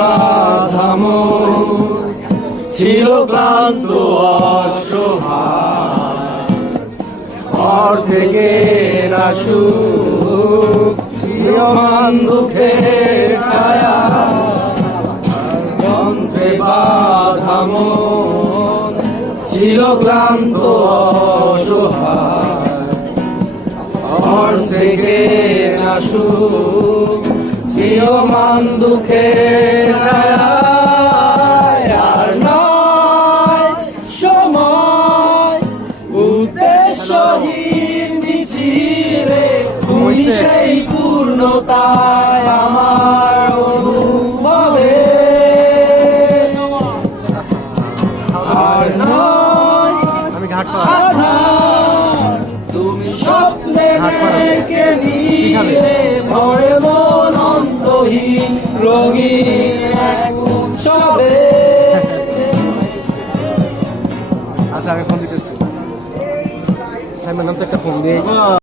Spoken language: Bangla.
বাঁধামো ছিল ক্লান্ত অসহায়, অর্ধেকের আসুক প্রিয়মান দুঃখের ছায়া, যন্ত্রে বাঁধামো ছিল ক্লান্ত অসহায়, অর্ধেকের আসুক প্রিয়মান দুঃখের ছায়া। আর নয় সময় উদ্দেশ্যহীন মিছিলে, তুমি সেই পূর্ণতায় আমার অনুভবে। আর নয় আধার, তুমি স্বপ্নে কে নিয়ে ভরে মন অন্তহীন রঙিন এক উৎসবে। আচ্ছা আমি ফোন দিতেছি, সাইমন নাম তো একটা ফোন দিয়ে